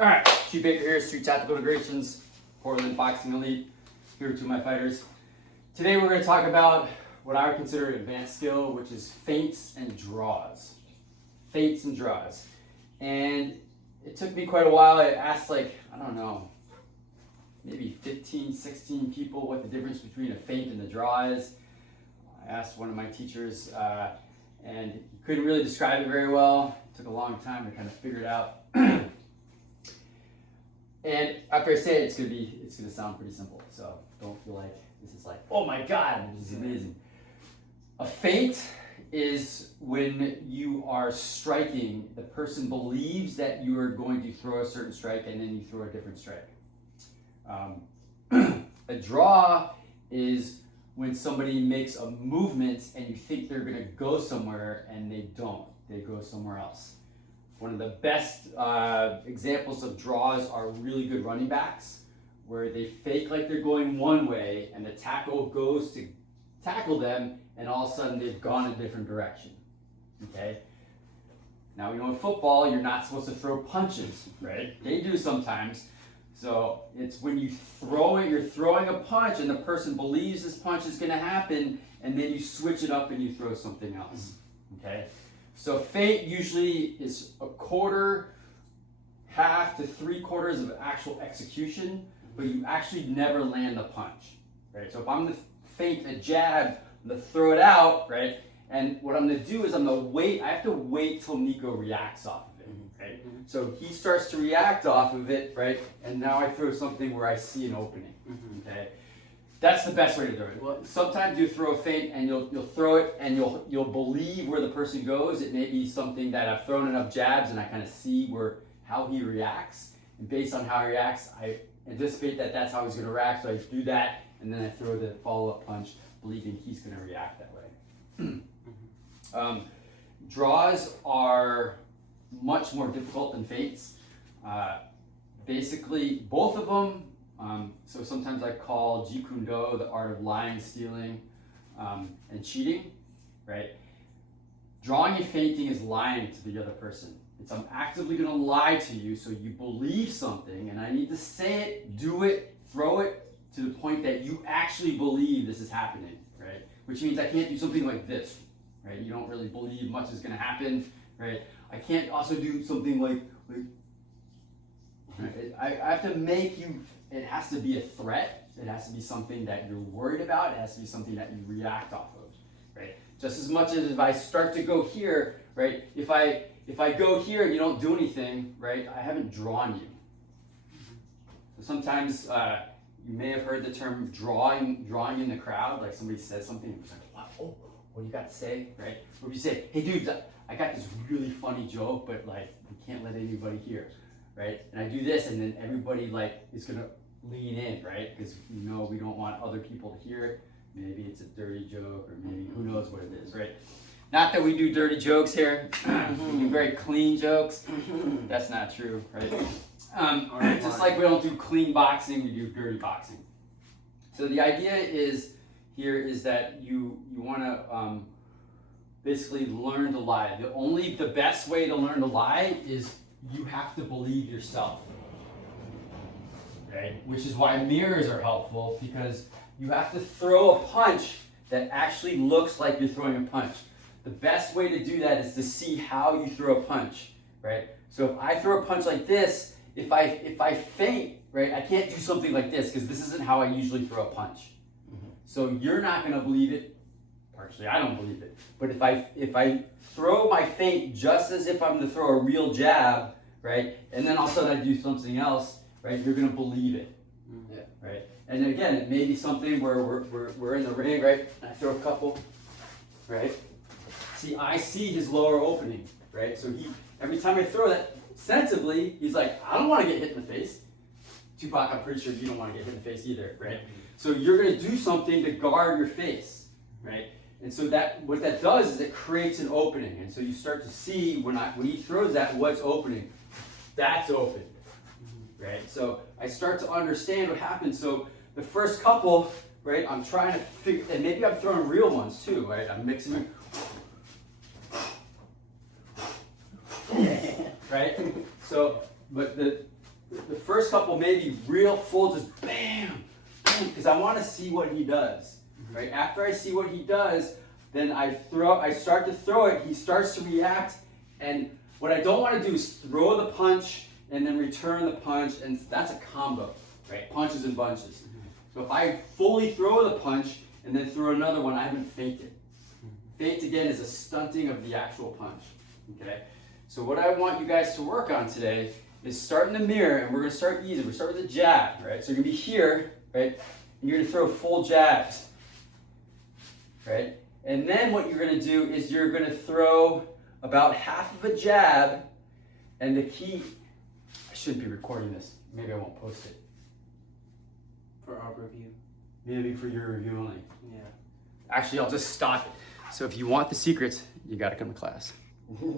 All right, Chief Baker here, Street Tactical Integrations, Portland Boxing Elite. Here are two of my fighters. Today we're going to talk about what I would consider an advanced skill, which is feints and draws. Feints and draws. And it took me quite a while. I asked I don't know, maybe 15, 16 people what the difference between a feint and a draw is. I asked one of my teachers and he couldn't really describe it very well. It took a long time to kind of figure it out. And after I say it, it's gonna sound pretty simple. So don't feel like this is oh my God, this is amazing. A feint is when you are striking, the person believes that you are going to throw a certain strike and then you throw a different strike. A draw is when somebody makes a movement and you think they're gonna go somewhere and they don't, they go somewhere else. One of the best examples of draws are really good running backs, where they fake like they're going one way and the tackle goes to tackle them and all of a sudden they've gone a different direction, okay? Now we know in football you're not supposed to throw punches, right? They do sometimes. So it's when you throw it, you're throwing a punch and the person believes this punch is gonna happen and then you switch it up and you throw something else, okay? So feint usually is a quarter, half to 3/4 of actual execution, but you actually never land the punch, right? So if I'm gonna feint a jab, I'm gonna throw it out, right? And what I'm gonna do is I have to wait till Nico reacts off of it, right? So he starts to react off of it, right? And now I throw something where I see an opening, okay? That's the best way to do it. Well, sometimes you throw a feint and you'll throw it and you'll believe where the person goes. It may be something that I've thrown enough jabs and I kind of see how he reacts. And based on how he reacts, I anticipate that that's how he's going to react. So I do that and then I throw the follow-up punch, believing he's going to react that way. Draws are much more difficult than feints. Basically, both of them. So sometimes I call Jeet Kune Do the art of lying, stealing, and cheating, right? Drawing and feinting is lying to the other person. I'm actively going to lie to you so you believe something, and I need to say it, do it, throw it to the point that you actually believe this is happening, right? Which means I can't do something like this, right? You don't really believe much is going to happen, right? I can't also do something like right? I have to make you. It has to be a threat. It has to be something that you're worried about. It has to be something that you react off of, right? Just as much as if I start to go here, right? If I go here and you don't do anything, right? I haven't drawn you. So sometimes you may have heard the term drawing in the crowd. Like somebody says something, and it's like, what? Oh, what do you got to say, right? Or if you say, hey, dude, I got this really funny joke, but we can't let anybody hear, right? And I do this, and then everybody is gonna lean in, right? Because we don't want other people to hear it. Maybe it's a dirty joke, or maybe who knows what it is, right? Not that we do dirty jokes here. We do very clean jokes. That's not true, right? Just like we don't do clean boxing, we do dirty boxing. So the idea is that you want to basically learn to lie. The best way to learn to lie is you have to believe yourself. Right? Which is why mirrors are helpful, because you have to throw a punch that actually looks like you're throwing a punch. The best way to do that is to see how you throw a punch, right? So if I throw a punch like this, if I feint, right, I can't do something like this because this isn't how I usually throw a punch. So you're not going to believe it. Partially, I don't believe it. But if I throw my feint just as if I'm going to throw a real jab, right, and then all of a sudden I do something else, right, you're going to believe it, right? And again, it may be something where we're in the ring, right, and I throw a couple, right? See, I see his lower opening, right? So every time I throw that, sensibly, he's like, I don't want to get hit in the face. Tupac, I'm pretty sure you don't want to get hit in the face either, right? So you're going to do something to guard your face, right? And so what that does is it creates an opening. And so you start to see when he throws that, what's opening. That's open, right? So I start to understand what happens. So the first couple, right, I'm trying to figure, and maybe I'm throwing real ones too, right? I'm mixing them. Right? So, but the first couple maybe real full, just bam, boom, because I want to see what he does. Right? After I see what he does, then I start to throw it, he starts to react, and what I don't want to do is throw the punch and then return the punch, and that's a combo, right? Punches and bunches. So if I fully throw the punch and then throw another one, I haven't faked it. Faked again is a stunting of the actual punch, okay? So what I want you guys to work on today is start in the mirror, and we're gonna start easy. We're start with a jab, right? So you're gonna be here, right? And you're gonna throw full jabs, right? And then what you're gonna do is you're gonna throw about half of a jab, and the key, I shouldn't be recording this. Maybe I won't post it. For our review. Maybe for your review only. Yeah. Actually, I'll just stop it. So if you want the secrets, you gotta come to class.